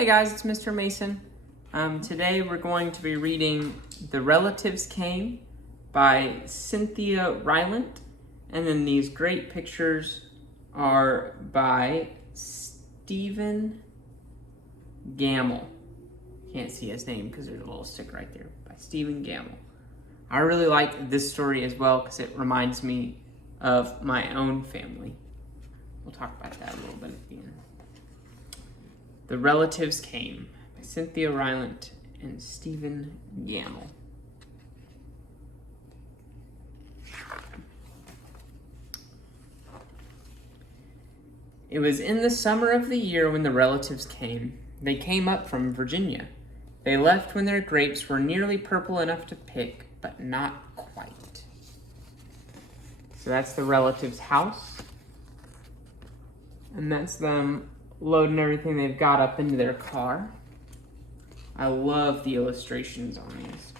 Hey guys, it's Mr. Mason. Today we're going to be reading The Relatives Came by Cynthia Rylant, and then these great pictures are by Stephen Gamble. Can't see his name because there's a little stick right there. By Stephen Gamble. I really like this story as well because it reminds me of my own family. We'll talk about that a little bit at the end. The Relatives Came by Cynthia Rylant and Stephen Gamble. It was in the summer of the year when the relatives came. They came up from Virginia. They left when their grapes were nearly purple enough to pick, but not quite. So that's the relatives' house. And that's them loading everything they've got up into their car. I love the illustrations on these.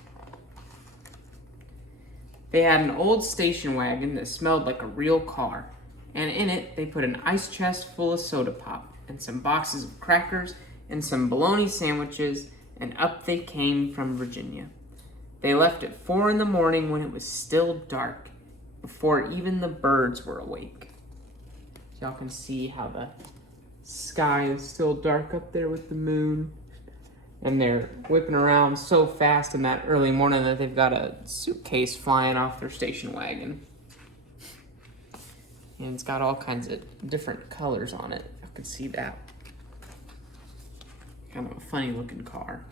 They had an old station wagon that smelled like a real car, and in it they put an ice chest full of soda pop and some boxes of crackers and some bologna sandwiches, and up they came from Virginia. They left at 4 a.m. when it was still dark, before even the birds were awake. So y'all can see how the sky is still dark up there with the moon. And they're whipping around so fast in that early morning that they've got a suitcase flying off their station wagon. And it's got all kinds of different colors on it. I can see that. Kind of a funny looking car.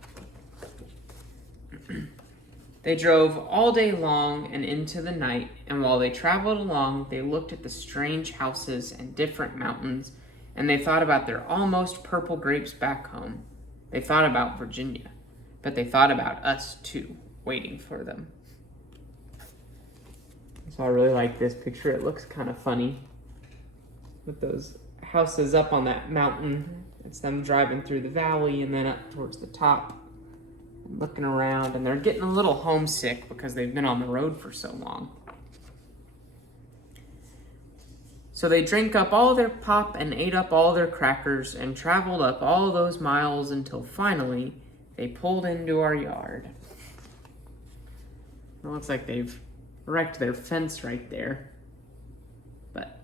They drove all day long and into the night, and while they traveled along, they looked at the strange houses and different mountains, and they thought about their almost purple grapes back home. They thought about Virginia, but they thought about us too, waiting for them. So I really like this picture. It looks kind of funny with those houses up on that mountain. It's them driving through the valley and then up towards the top, looking around, and they're getting a little homesick because they've been on the road for so long. So they drank up all their pop and ate up all their crackers and traveled up all those miles until finally they pulled into our yard. It looks like they've wrecked their fence right there. But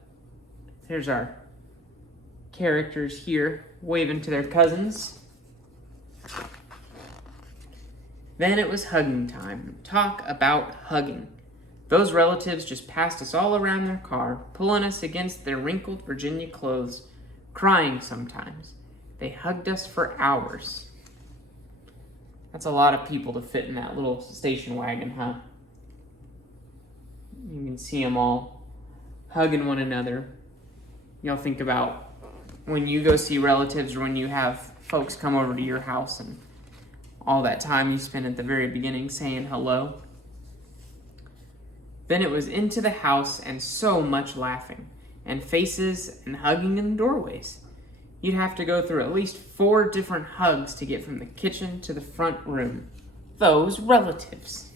here's our characters here waving to their cousins. Then it was hugging time. Talk about hugging. Those relatives just passed us all around their car, pulling us against their wrinkled Virginia clothes, crying sometimes. They hugged us for hours. That's a lot of people to fit in that little station wagon, huh? You can see them all hugging one another. Y'all think about when you go see relatives or when you have folks come over to your house and all that time you spent at the very beginning saying hello. Then it was into the house and so much laughing, and faces and hugging in the doorways. You'd have to go through at least 4 different hugs to get from the kitchen to the front room. Those relatives.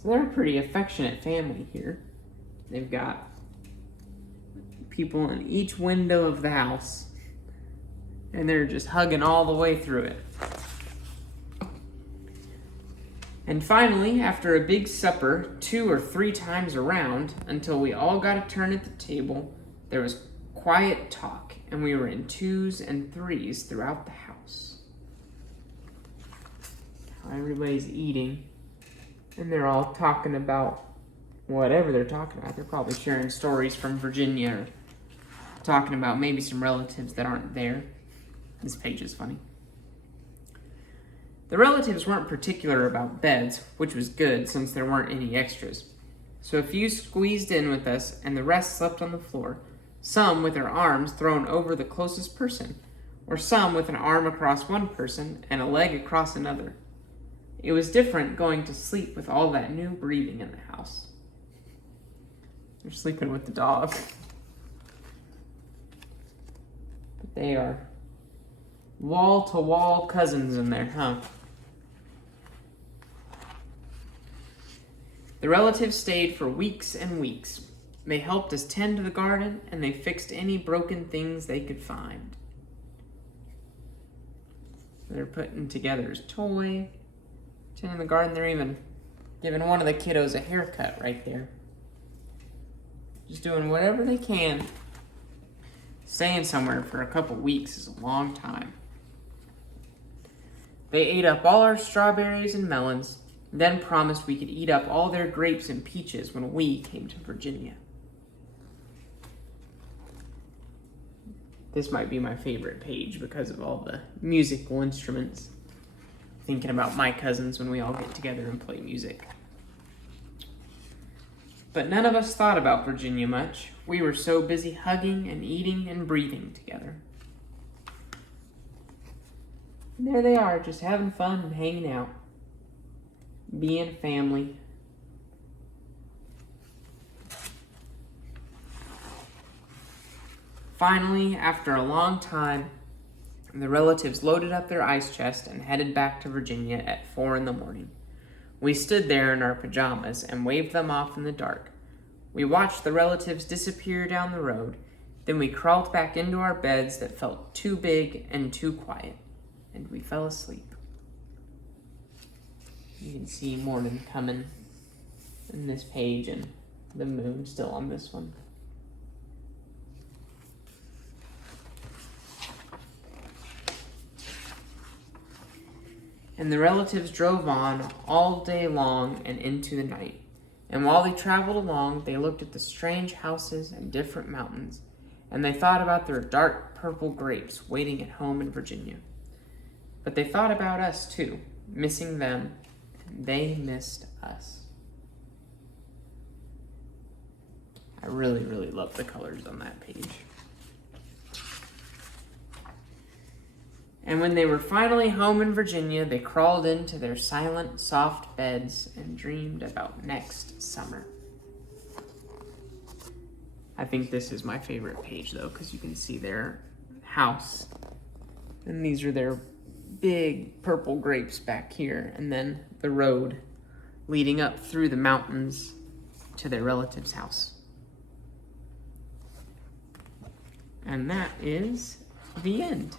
So they're a pretty affectionate family here. They've got people in each window of the house, and they're just hugging all the way through it. And finally, after a big supper, 2 or 3 times around, until we all got a turn at the table, there was quiet talk, and we were in 2s and 3s throughout the house. Everybody's eating, and they're all talking about whatever they're talking about. They're probably sharing stories from Virginia, or talking about maybe some relatives that aren't there. This page is funny. The relatives weren't particular about beds, which was good since there weren't any extras. So a few squeezed in with us, and the rest slept on the floor, some with their arms thrown over the closest person, or some with an arm across one person and a leg across another. It was different going to sleep with all that new breathing in the house. They're sleeping with the dog. But they are wall-to-wall cousins in there, huh? The relatives stayed for weeks and weeks. They helped us tend the garden, and they fixed any broken things they could find. they're putting together his toy, tending the garden. They're even giving one of the kiddos a haircut right there. Just doing whatever they can. Staying somewhere for a couple weeks is a long time. They ate up all our strawberries and melons, then promised we could eat up all their grapes and peaches when we came to Virginia. This might be my favorite page because of all the musical instruments. Thinking about my cousins when we all get together and play music. But none of us thought about Virginia much. We were so busy hugging and eating and breathing together. And there they are, just having fun and hanging out. Being family. Finally, after a long time, the relatives loaded up their ice chest and headed back to Virginia at 4 a.m. We stood there in our pajamas and waved them off in the dark. We watched the relatives disappear down the road. Then we crawled back into our beds that felt too big and too quiet, and we fell asleep. You can see morning coming in this page and the moon still on this one. And the relatives drove on all day long and into the night. And while they traveled along, they looked at the strange houses and different mountains, and they thought about their dark purple grapes waiting at home in Virginia. But they thought about us too, missing them, and they missed us. I really, really love the colors on that page. And when they were finally home in Virginia, they crawled into their silent, soft beds and dreamed about next summer. I think this is my favorite page, though, because you can see their house. And these are their big purple grapes back here. And then the road leading up through the mountains to their relative's house. And that is the end.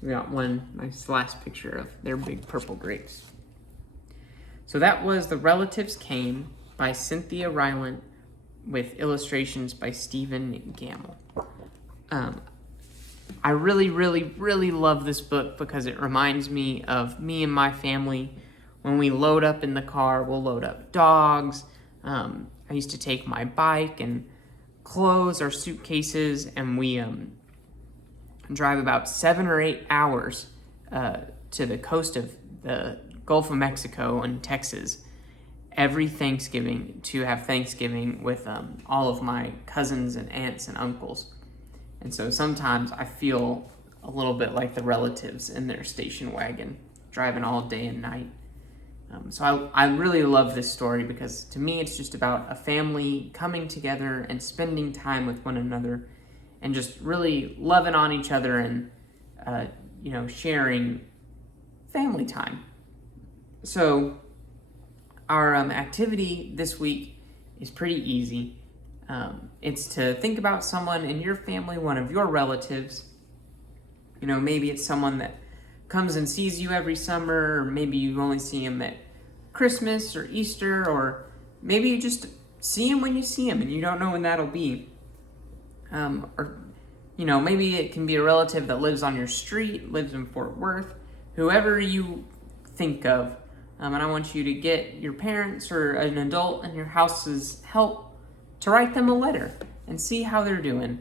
We got one nice last picture of their big purple grapes. So that was The Relatives Came by Cynthia Rylant with illustrations by Stephen Gamble. I really, really, really love this book because it reminds me of me and my family. When we load up in the car, we'll load up dogs. I used to take my bike and clothes, our suitcases, and we drive about 7 or 8 hours to the coast of the Gulf of Mexico and Texas every Thanksgiving to have Thanksgiving with all of my cousins and aunts and uncles. And so sometimes I feel a little bit like the relatives in their station wagon, driving all day and night. So I really love this story because to me it's just about a family coming together and spending time with one another and just really loving on each other and, sharing family time. So our activity this week is pretty easy. It's to think about someone in your family, one of your relatives. Maybe it's someone that comes and sees you every summer, or maybe you only see him at Christmas or Easter, or maybe you just see him when you see him and you don't know when that'll be. Maybe it can be a relative that lives on your street, lives in Fort Worth, whoever you think of. And I want you to get your parents or an adult in your house's help to write them a letter and see how they're doing.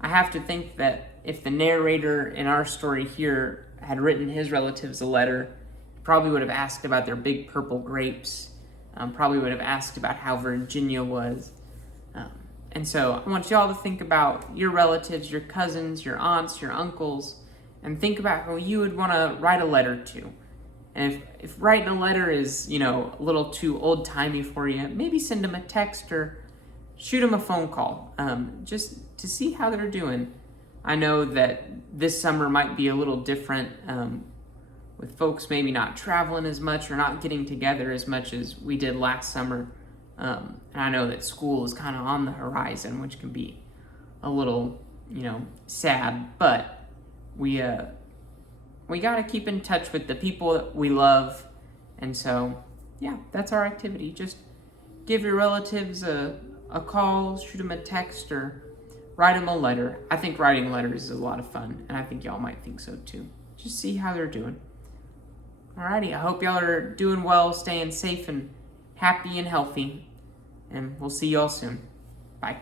I have to think that if the narrator in our story here had written his relatives a letter, probably would have asked about their big purple grapes, probably would have asked about how Virginia was. And so I want you all to think about your relatives, your cousins, your aunts, your uncles, and think about who you would want to write a letter to. And if writing a letter is, a little too old-timey for you, maybe send them a text or shoot them a phone call, just to see how they're doing. I know that this summer might be a little different, with folks maybe not traveling as much or not getting together as much as we did last summer. And I know that school is kind of on the horizon, which can be a little, sad, but we we got to keep in touch with the people that we love. And so, yeah, that's our activity. Just give your relatives a call, shoot them a text, or write them a letter. I think writing letters is a lot of fun, and I think y'all might think so too. Just see how they're doing. Alrighty, I hope y'all are doing well, staying safe and happy and healthy, and we'll see y'all soon. Bye.